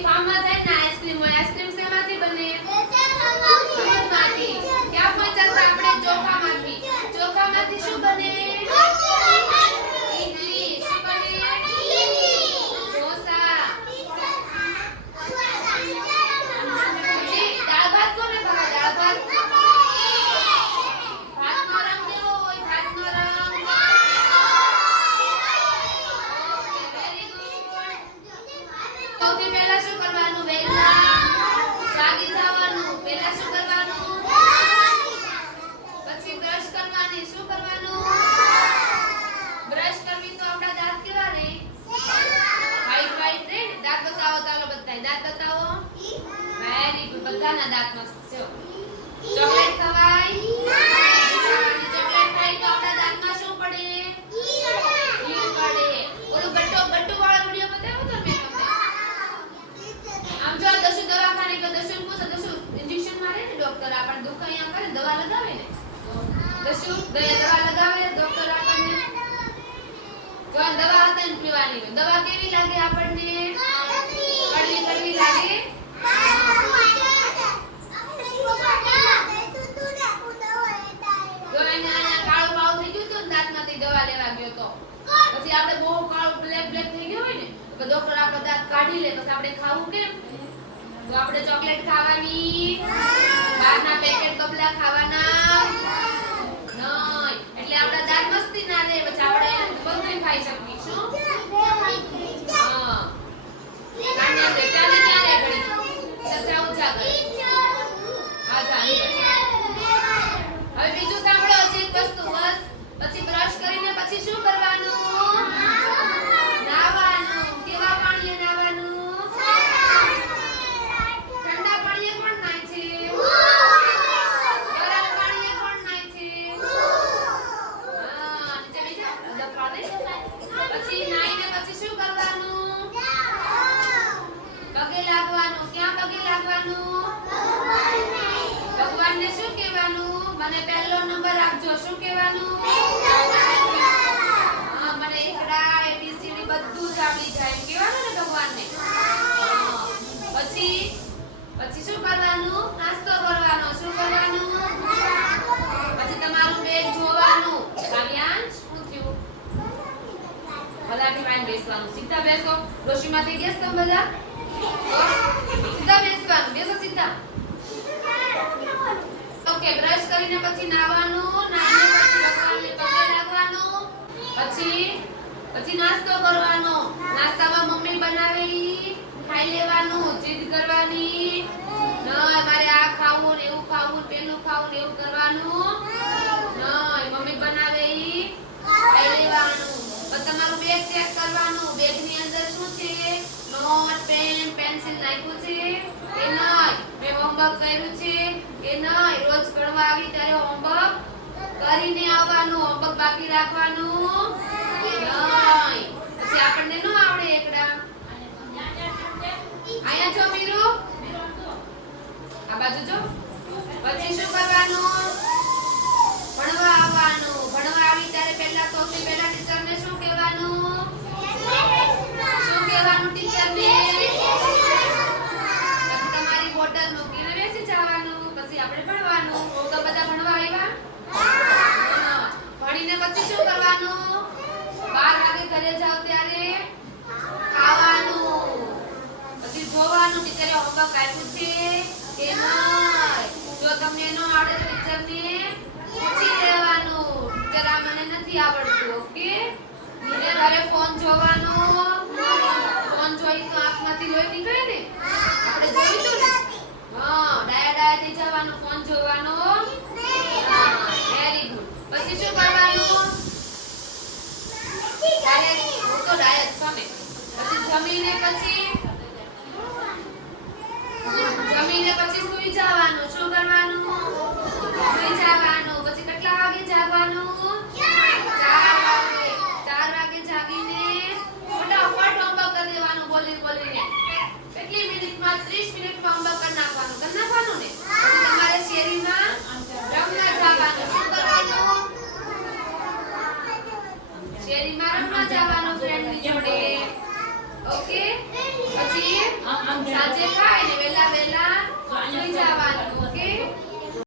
કોઈ ફાર્મમાં જાય ને આઈસ્ક્રીમ હોય, આઈસ્ક્રીમ શેમાંથી બને? દૂધમાંથી. ક્યાં પહોંચ્યા આપણે? ચોખામાંથી. ચોખામાંથી શું બને? ઈડલી. શું બને? ઢોસા. પછી દાળ ભાત કોને ભાવે? દાળ ભાત. ભાતનો રંગ કેવો હોય? ભાતનો રંગ ઓકે, વેરી ગુડ. સૌથી પહેલા શું કરવાનું? વહેલા જાગી જવાનું. પહેલા શું કરવાનું? પછી બ્રશ કરવાની. શું કરવાનું? બ્રશ કરવી તો આપણા દાંત કેવા રહે? વ્હાઈટ વ્હાઈટ રહે ને? દાંત બતાવો. ચાલો બધાય દાંત બતાવો. Very good. બધાના દાંત મસ્ત છે. ચોકલેટ ખવાય? ચોકલેટ ખાઈ તો આપણા દાંતમાં શું પડે? ઈલ પડે. ઓલું ગટ્ટુ વાળો વિડિયો બતાવ્યો તો મેં તમને. આમ જો દશુ દવાખાને ગયો, દશુ પૂછો, દશુ ઇન્જેક્શન મારે ને ડોક્ટર આપણને દુખ અહીંયા કરે દવા લગાવે ને. દશુ દવા લગાવે ડોક્ટર આપણને. જો દવા હતા ને પીવાની હોય. દવા કેવી લાગે આપણને? કડવી કડવી લાગે. જો એને કાળું કાળું થઈ ગયું તો દાંતમાંથી દવા લેવા ગયો તો પછી આપણે બહુ કાળું બ્લેક બ્લેક થઈ ગયો હોય ને તો ડોક્ટર આપણો દાંત કાઢી લે. પછી આપણે ખાવું કેમ? તો આપણે ચોકલેટ ખાવાની, બહારના પેકેટ કપડા ખાવાના નહીં. એટલે આપણા દાંત મસ્તી ના રહે. પછી આપણે બધું ખાઈ શકીશું. હા કાંડા દે ચાલે ચાલે ઘડી સચા ઊંચા કરે. હા ચાલે. હવે બીજું સાંભળો. હજી એક વસ્તુ બસ. પછી બ્રશ કરીને પછી શું કરવાનું? નાવાનું. કેવા પાણીએ નાવાનું? ઠંડા પાણીએ કોણ નાય છે? ગરમ પાણીએ કોણ નાય છે? હા નીચે બેસી જાઓ. દફા દે. પછી નાઈને પછી શું કરવાનું? પગે લાગવાનું. ક્યાં પગે લાગવાનું? ભગવાનને શું કહેવાનું? મને પહેલો નંબર આપજો. શું કહેવાનું? હા મને એકડા એબીસીડી બધું જ આવડી જાય એમ કહેવાનું ને ભગવાનને. પછી પછી શું કરવાનું? નાસ્તો કરવાનો. શું કરવાનું? પછી તમારું બેગ જોવાનું. કાવ્યાંશ શું થયું? બધાથી વાઈન બેસવાનું. સીધા બેસો. ડોશીમાંથી ગયા તમે બધા? સીધા બેસવાનું. બેસો સીધા. ઓકે બ્રશ કરીને પછી નાવાનું. નાઈને પછી ભગવાનને પગે લાગવાનું. પછી નાસ્તો કરવાનો. નાસ્તામાં મમ્મી બનાવેલી ખાઈ લેવાનું. જીદ કરવાની નહીં મારે આ ખાવું ને એવું ખાવું પેલું ખાવું ને એવું કરવાનું નહીં. મમ્મી બનાવે ઈ ખાઈ લેવાનું. પછી તમારું બેગ ચેક કરવાનું. બેગની અંદર શું છે? નોટ પેન પેન્સિલ નાખ્યું છે કે નહીં? મેં હોમવર્ક કર્યું છે કે નહીં? રોજ ભણવા આવી ત્યારે હોમવર્ક કરીને આવવાનું. હોમવર્ક બાકી રાખવાનું કે નહીં? પછી આપણને ન આવડે એકડા. આયા છો મીરુ? આ બાજુ જો. પછી શું કરવાનું? ભણવા આવવાનું. ભણવા આવી ત્યારે પહેલા સૌથી પહેલા ટીચરને શું કહેવાનું? શું કહેવાનું ટીચરને? પછી તમારી બોટલ મૂકીને બેસી જવાનું. પછી આપણે ભણવાનું. તો બધા ભણવા આવ્યા? ભણીને પછી શું કરવાનું? 12 વાગે ઘરે જાવ ત્યારે ખાવાનું. પછી જોવાનું ટીચરે હોમવર્ક આપ્યું છે કે નહીં. જો તમને ન આવડે તો ટીચરને પૂછી લેવાનું. ટીચર આ મને નથી આવડતું. ઓકે ધીરે ઘરે ફોન જોવાનો. ફોન જોઈ તો આંખમાંથી લોહી નીકળે ને? આપણે જોયું તું ને? હા ડાયા થઈ જવાનું. ફોન જોવાનો. હા વેરી ગુડ. પછી શું કરવાનું? હું તો ડાયટ છું ને. પછી જમીને પછી સૂઈ જવાનું. શું કરવાનું? સૂઈ જવાનું. પછી કેટલા વાગે જાગવાનું? 4 વાગે. 4 વાગે જાગીને ફટાફટ હોમવર્ક કરી દેવાનું. બોલીને કેટલી મિનિટમાં? 30 મિનિટમાં હોમવર્ક કરી નાખવાનું. ને પછી તમારે શેરીમાં રમવા જવાનું. શું કરવાનું? શેરીમાં રમવા જવાનું ફ્રેન્ડની જોડે. ઓકે ઓકે પછી